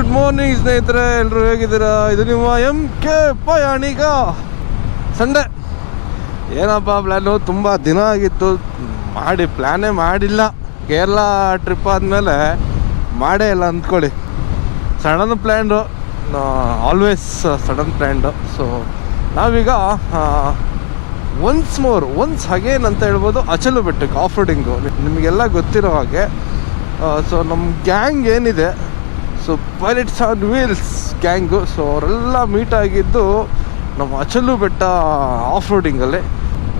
Good morning ಸ್ನೇಹಿತರೆ, ಎಲ್ಲರೂ ಹೇಗಿದ್ದೀರಾ? ಇದು ನಿಮ್ಮ MK ಪಯಾಣಿಗ. ಸಂಡೇ ಏನಪ್ಪ ಪ್ಲ್ಯಾನು? ತುಂಬ ದಿನ ಆಗಿತ್ತು ಪ್ಲ್ಯಾನೇ ಮಾಡಿಲ್ಲ. ಕೇರಳ ಟ್ರಿಪ್ ಆದಮೇಲೆ ಮಾಡೇ ಇಲ್ಲ ಅಂದ್ಕೊಳ್ಳಿ. Sudden planned, always sudden planned. So ನಾವೀಗ ಒನ್ಸ್ ಅಗೇನ್ ಅಂತ ಹೇಳ್ಬೋದು ಅಚಲು ಬೆಟ್ಟಕ್ಕೆ ಆಫ್ ರೋಡಿಂಗು. ನಿಮಗೆಲ್ಲ ಗೊತ್ತಿರೋ ಹಾಗೆ ಸೊ ನಮ್ಮ ಗ್ಯಾಂಗ್ ಏನಿದೆ, so pilots on wheels gang, so ಅವರೆಲ್ಲ ಮೀಟ್ ಆಗಿದ್ದು ನಮ್ಮ ಅಚಲು ಬೆಟ್ಟ ಆಫ್ ರೋಡಿಂಗಲ್ಲಿ.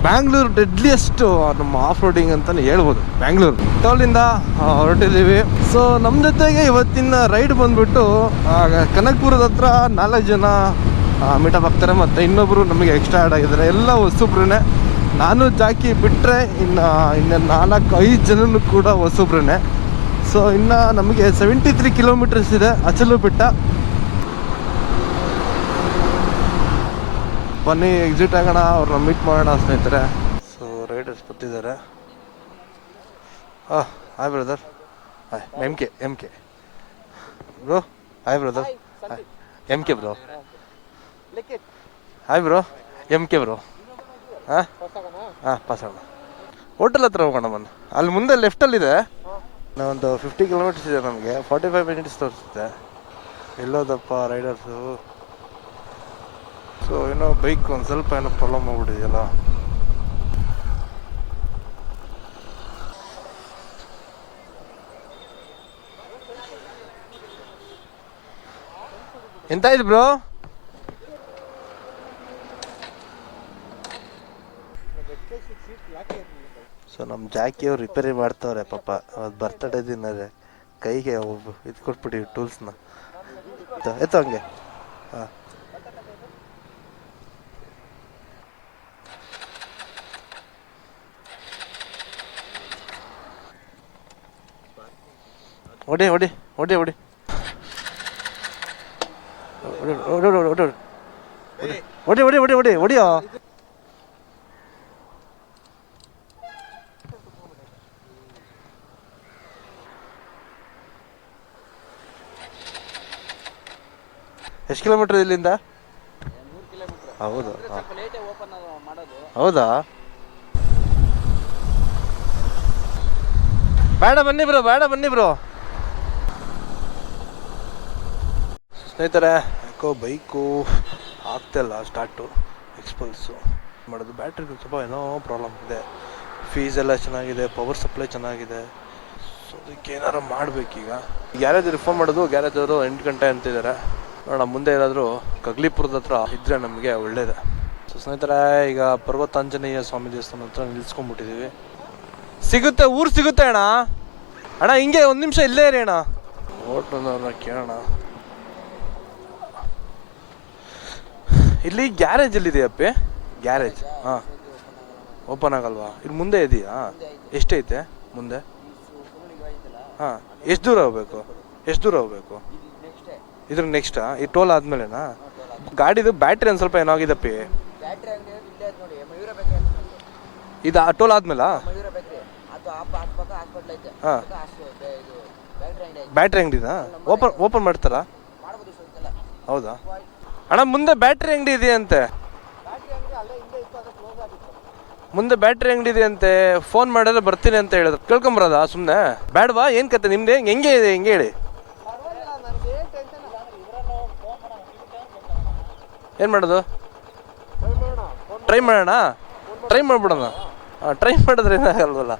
ಬ್ಯಾಂಗ್ಳೂರು ಡೆಡ್ಲಿಯೆಸ್ಟ್ ನಮ್ಮ ಆಫ್ ರೋಡಿಂಗ್ ಅಂತಲೇ ಹೇಳ್ಬೋದು. ಬ್ಯಾಂಗ್ಳೂರು ಟೋಲಿಂದ ಹೊರಟಿದ್ದೀವಿ. ಸೊ ನಮ್ಮ ಜೊತೆಗೆ ಇವತ್ತಿನ ರೈಡ್ ಬಂದುಬಿಟ್ಟು ಕನಕಪುರದ ಹತ್ರ 4 ಜನ ಮೀಟಪ್ ಆಗ್ತಾರೆ. ಮತ್ತು ಇನ್ನೊಬ್ಬರು ನಮಗೆ ಎಕ್ಸ್ಟ್ರಾ ಆ್ಯಡ್ ಆಗಿದ್ದಾರೆ. ಎಲ್ಲ ಹೊಸಬ್ರೇ. ನಾನು ಜಾಕಿ ಬಿಟ್ಟರೆ ಇನ್ನು 4-5 ಜನನು ಕೂಡ ಹೊಸಬ್ರೇ. ಸೊ ಇನ್ನು ನಮಗೆ 73 ಕಿಲೋಮೀಟರ್ಸ್ ಇದೆ ಅಚಲು ಬೆಟ್ಟ. ಬನ್ನಿ ಎಕ್ಸಿಟ್ ಆಗೋಣ, ಅವ್ರನ್ನ ಮೀಟ್ ಮಾಡೋಣ ಸ್ನೇಹಿತರೆ. ಸೊ ರೈಡರ್ಸ್ ಬರ್ತಿದ್ದಾರೆ. Hi brother. Hi M K bro. Hi brother. MK bro. Hi bro. MK bro. ಹಾಂ ಪಾಸ್ ಆಗೋಣ. ಹೋಟೆಲ್ ಹತ್ರ ಹೋಗೋಣ ಬನ್ನಿ. ಅಲ್ಲಿ ಮುಂದೆ ಲೆಫ್ಟಲ್ಲಿದೆ. ಒಂದು 50 ಕಿಲೋಮೀಟರ್ಸ್ ಇದೆ ನಮಗೆ. 45 ಮಿನಿಟ್ಸ್ ತೋರಿಸುತ್ತೆ. ಎಲ್ಲೋದಪ್ಪ ರೈಡರ್ಸು? ಸೊ ಏನೋ ಬೈಕ್ ಒಂದು ಸ್ವಲ್ಪ ಏನೋ ಪ್ರಾಬ್ಲಮ್ ಆಗ್ಬಿಟ್ಟಿದೆಯಲ್ಲ. ಎಂತ ಆಯ್ತು ಬ್ರೋ? ಸೊ ನಮ್ಮ ಜಾಕಿಯವ್ರು ರಿಪೇರಿ ಮಾಡ್ತವ್ರೆ ಪಾಪ. ಅವತ್ತು ಬರ್ತಡೇ ದಿನ ಕೈಗೆ ಇದು ಕೊಟ್ಬಿಟ್ಟು ಟೂಲ್ಸ್ನ ಎತ್ತು ಹಂಗೆ. ಹಾಂ ಹೊಡಿ ಹೊಡಿ ಹೊಡಿ ಹೊಡಿ ಹೊಡಿ ಹೊಡಿ ಹೊಡಿ ಹೊಡಿ ಹೊಡಿಯೋ. ಎಷ್ಟು ಕಿಲೋಮೀಟರ್ ಇಲ್ಲಿಂದ? ಹೌದು, ಹೌದಾ? ಬೇಡ ಬನ್ನಿ ಬ್ರೋ. ಸ್ನೇಹಿತರೆ, ಯಾಕೋ ಬೈಕು ಆಗ್ತಾಯಿಲ್ಲ ಸ್ಟಾರ್ಟು. ಎಕ್ಸ್ಪಲ್ಸು ಮಾಡೋದು ಬ್ಯಾಟ್ರಿ ಸ್ವಲ್ಪ ಏನೋ ಪ್ರಾಬ್ಲಮ್ ಇದೆ. ಫೀಸ್ ಎಲ್ಲ ಚೆನ್ನಾಗಿದೆ, ಪವರ್ ಸಪ್ಲೈ ಚೆನ್ನಾಗಿದೆ. ಸೊ ಅದಕ್ಕೆ ಏನಾರು ಮಾಡಬೇಕೀಗ. ಗ್ಯಾರೇಜ್ ಫೋನ್ ಮಾಡೋದು, ಗ್ಯಾರೇಜ್ ಅವರು 8 ಗಂಟೆ ಅಂತಿದ್ದಾರೆ. ನೋಡೋಣ, ಮುಂದೆ ಏನಾದರೂ ಕಗ್ಲಿಪುರದ ಹತ್ರ ಇದ್ದರೆ ನಮಗೆ ಒಳ್ಳೇದೆ. ಸೊ ಸ್ನೇಹಿತರೆ, ಈಗ ಪರ್ವತಾಂಜನೇಯ ಸ್ವಾಮಿ ದೇವಸ್ಥಾನ ಹತ್ರ ನಿಲ್ಸ್ಕೊಂಡ್ಬಿಟ್ಟಿದ್ದೀವಿ. ಊರು ಸಿಗುತ್ತೆ ಅಣ್ಣ ಹಿಂಗೆ 1 ನಿಮಿಷ ಇಲ್ಲೇ ಇರಿ ಅಣ್ಣ. ಹೋಟ್ಲನ್ನ ಕೇಳೋಣ. ಇಲ್ಲಿ ಗ್ಯಾರೇಜ್ ಎಲ್ಲಿದೆಯಪ್ಪಿ? ಗ್ಯಾರೇಜ್ ಹಾಂ ಓಪನ್ ಆಗಲ್ವಾ? ಇಲ್ಲಿ ಮುಂದೆ ಇದೆಯಾ? ಎಷ್ಟೈತೆ ಮುಂದೆ? ಹಾಂ ಎಷ್ಟು ದೂರ ಹೋಗ್ಬೇಕು? ಇದ್ರ ನೆಕ್ಸ್ಟಾ? ಈ ಟೋಲ್ ಆದ್ಮೇಲೆನಾ? ಗಾಡಿದು ಬ್ಯಾಟ್ರಿ ಒಂದು ಸ್ವಲ್ಪ ಏನಾಗಿದಪ್ಪಿ? ಇದು ಟೋಲ್ ಆದ್ಮೇಲಾ? ಹಾಂ ಬ್ಯಾಟ್ರಿ ಅಂಗಡಿನಾ ಓಪನ್ ಮಾಡ್ತಾರಾ? ಹೌದಾ ಅಣ್ಣ? ಮುಂದೆ ಬ್ಯಾಟ್ರಿ ಅಂಗಡಿ ಇದೆಯಂತೆ. ಫೋನ್ ಮಾಡಿದ್ರೆ ಬರ್ತೀನಿ ಅಂತ ಹೇಳಿದ್ರು. ಕೇಳ್ಕೊಂಬರೋದ ಸುಮ್ಮನೆ? ಬ್ಯಾಡ್ವಾ? ಏನು ಕತೆ ನಿಮ್ದು? ಹೆಂಗೆ ಇದೆ? ಹೆಂಗೆ ಹೇಳಿ. ಏನು ಮಾಡೋದು? ಟ್ರೈ ಮಾಡೋಣ. ಟ್ರೈ ಮಾಡಿಬಿಡೋಣ. ಟ್ರೈ ಮಾಡಿದ್ರೆ ಏನಾಗಲ್ವಲ್ಲ.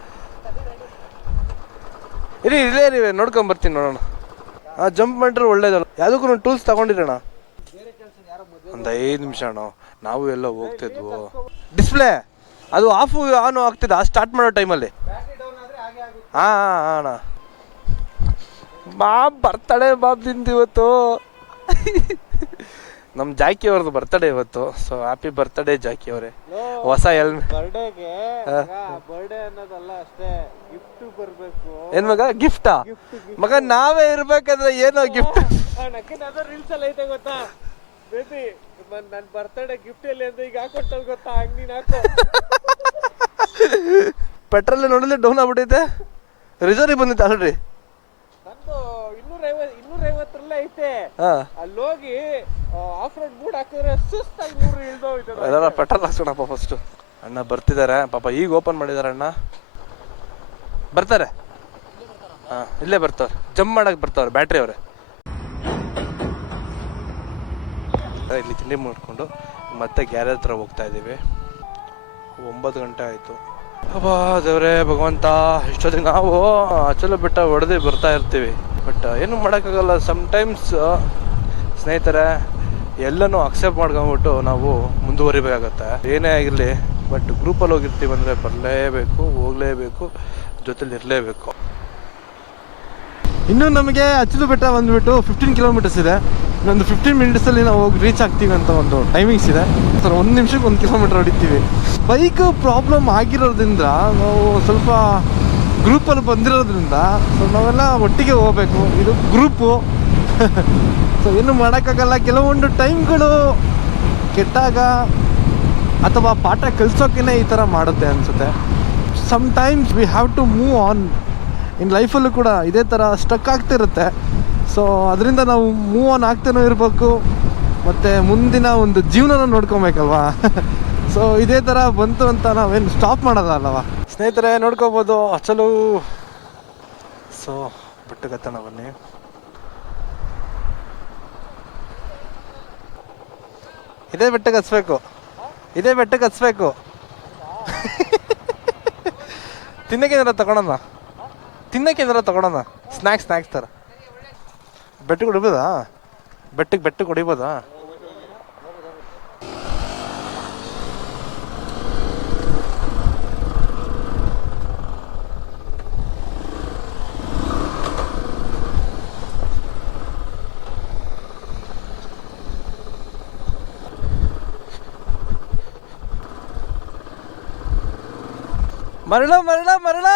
ಇಲ್ಲೇ ನೋಡ್ಕೊಂಬರ್ತೀನಿ, ನೋಡೋಣ. ಜಂಪ್ ಮಾಡಿದ್ರೆ ಒಳ್ಳೇದಲ್ಲ. ಯಾವುದಕ್ಕೂ ಟೂಲ್ಸ್ ತಗೊಂಡಿರೋಣ. ಒಂದು 5 ನಿಮಿಷ ಅಣ್ಣ, ನಾವು ಎಲ್ಲ ಹೋಗ್ತಿದ್ವು. ಡಿಸ್ಪ್ಲೇ ಅದು ಆನ್ ಆಗ್ತಿದ್ದ ಸ್ಟಾರ್ಟ್ ಮಾಡೋ ಟೈಮಲ್ಲಿ. ಹಾಂ ಅಣ್ಣ, ಬರ್ತಡೇ ಬಾಬ್ದಿಂದು ಇವತ್ತು. ನಮ್ಮ ಜಾಕಿ ಅವ್ರದ್ದು ಬರ್ತಡೇ ಇವತ್ತು. ಸೊ ಹ್ಯಾಪಿ ಬರ್ತಡೇ ಜಾಕಿ ಅವರೇ. ಹೊಸ ಏನ್ ಮಗ ಗಿಫ್ಟಾ? ಮಗ ನಾವೇ ಇರ್ಬೇಕಾದ್ರೆ ಏನೋ ಗಿಫ್ಟ್. ನನ್ನ ಬರ್ತಡೇ ಗಿಫ್ಟ್ ಎಲ್ಲಿ ಅಂತ ಈಗ ಹಾಕೊಟ್ಟಲ್ ಗೊತ್ತಾ? ಹಂಗೆ ನೀನು ಹಾಕೋ. ಪೆಟ್ರೋಲ್ ನೋಡಿದ್ರೆ ಡೌನ್ ಆಗ್ಬಿಟ್ಟೈತೆ. ರಿಸರ್ವ್ ಬಂದಿತ್ತು ಆಲ್ರೆಡಿ. ನಂದು 250 ಐತೆ. ಹಾಂ ಅಲ್ಲೋಗಿ ಆಫ್ ರೋಡ್ ಬೂಟ್ ಹಾಕಿದ್ರೆ ಸುಸ್ತಾಗಿ 100 ಇಳ್ದೋಯ್ತದೆ. ಎಲ್ಲಾರ ಪೆಟ್ರೋಲ್ ಹಾಕ್ಸೋಣಪ್ಪ ಫಸ್ಟು. ಅಣ್ಣ ಬರ್ತಿದ್ದಾರೆ ಪಾಪ, ಈಗ ಓಪನ್ ಮಾಡಿದ್ದಾರೆ ಅಣ್ಣ. ಬರ್ತಾರೆ, ಹಾಂ ಇಲ್ಲೇ ಬರ್ತಾವ್ರೆ, ಜಂಪ್ ಮಾಡಕ್ಕೆ ಬರ್ತಾವ್ರೆ ಬ್ಯಾಟ್ರಿ ಅವರೇ. ಇಲ್ಲಿ ತಿಂಡಿ ಮಾಡಿಕೊಂಡು ಮತ್ತೆ ಗ್ಯಾರೇಜ್ ಹತ್ರ ಹೋಗ್ತಾ ಇದ್ದೀವಿ. 9 ಗಂಟೆ ಆಯಿತು. ಅಬ್ಬಾ ದೇವ್ರೇ ಭಗವಂತ, ಇಷ್ಟೊತ್ತಿಗೆ ನಾವು ಅಚಲ ಬೆಟ್ಟ ಹೊಡೆದು ಬರ್ತಾ ಇರ್ತೀವಿ. ಬಟ್ ಏನು ಮಾಡೋಕ್ಕಾಗಲ್ಲ, ಸಮ್ಟೈಮ್ಸ್ ಸ್ನೇಹಿತರೆ ಎಲ್ಲನೂ ಅಕ್ಸೆಪ್ಟ್ ಮಾಡ್ಕೊಂಬಿಟ್ಟು ನಾವು ಮುಂದುವರಿಬೇಕಾಗತ್ತೆ. ಏನೇ ಆಗಿರಲಿ, ಬಟ್ ಗ್ರೂಪಲ್ಲಿ ಹೋಗಿರ್ತೀವಿ ಅಂದರೆ ಬರಲೇಬೇಕು, ಹೋಗಲೇಬೇಕು, ಜೊತೆಲಿ ಇರಲೇಬೇಕು. ಇನ್ನು ನಮಗೆ ಅಚಲು ಬೆಟ್ಟ ಬಂದುಬಿಟ್ಟು 15 ಕಿಲೋಮೀಟರ್ಸ್ ಇದೆ. ಇನ್ನೊಂದು 15 ಮಿನಿಟ್ಸಲ್ಲಿ ನಾವು ಹೋಗಿ ರೀಚ್ ಆಗ್ತೀವಿ ಅಂತ ಒಂದು ಟೈಮಿಂಗ್ಸ್ ಇದೆ ಸರ್. 1 ನಿಮಿಷಕ್ಕೆ 1 ಕಿಲೋಮೀಟರ್ ಹೊಡಿತೀವಿ. ಬೈಕ್ ಪ್ರಾಬ್ಲಮ್ ಆಗಿರೋದ್ರಿಂದ ನಾವು ಸ್ವಲ್ಪ ಗ್ರೂಪಲ್ಲಿ ಬಂದಿರೋದ್ರಿಂದ ಸೊ ನಾವೆಲ್ಲ ಒಟ್ಟಿಗೆ ಹೋಗ್ಬೇಕು. ಇದು ಗ್ರೂಪು ಸೊ ಏನು ಮಾಡೋಕ್ಕಾಗಲ್ಲ. ಕೆಲವೊಂದು ಟೈಮ್ಗಳು ಕೆಟ್ಟಾಗ ಅಥವಾ ಪಾಠ ಕಲಿಸೋಕ್ಕೇ ಈ ಥರ ಮಾಡುತ್ತೆ ಅನಿಸುತ್ತೆ. Sometimes we have to move on. ಇನ್ನು ಲೈಫಲ್ಲೂ ಕೂಡ ಇದೇ ಥರ ಸ್ಟಕ್ ಆಗ್ತಿರುತ್ತೆ. ಸೊ ಅದರಿಂದ ನಾವು ಮೂವ್ ಆನ್ ಆಗ್ತಾನೂ ಇರಬೇಕು, ಮತ್ತು ಮುಂದಿನ ಒಂದು ಜೀವನನ ನೋಡ್ಕೊಬೇಕಲ್ವಾ. ಸೊ ಇದೇ ಥರ ಬಂತು ಅಂತ ನಾವೇನು ಸ್ಟಾಪ್ ಮಾಡೋದಲ್ವ ಸ್ನೇಹಿತರೆ. ನೋಡ್ಕೋಬೋದು ಅಚಲು. ಸೊ ಬೆಟ್ಟಗತ್ತಣ ಬನ್ನಿ. ಇದೇ ಬೆಟ್ಟಕ್ಕೆ ಹಚ್ಬೇಕು, ಇದೇ ಬೆಟ್ಟಕ್ಕೆ ಹಚ್ಬೇಕು. ತಿನ್ನೋಕೇನಾರ ತಗೊಳೋಣ, ತಿನ್ನೋಕೇನಾರ ತಗೊಳೋಣ, ಸ್ನ್ಯಾಕ್ಸ್ ಥರ. ಬೆಟ್ಟಕ್ಕೆ ಹೊಡಿಬೋದಾ? ಬೆಟ್ಟಕ್ಕೆ ಹೊಡಿಬೋದಾ? ಮರಳ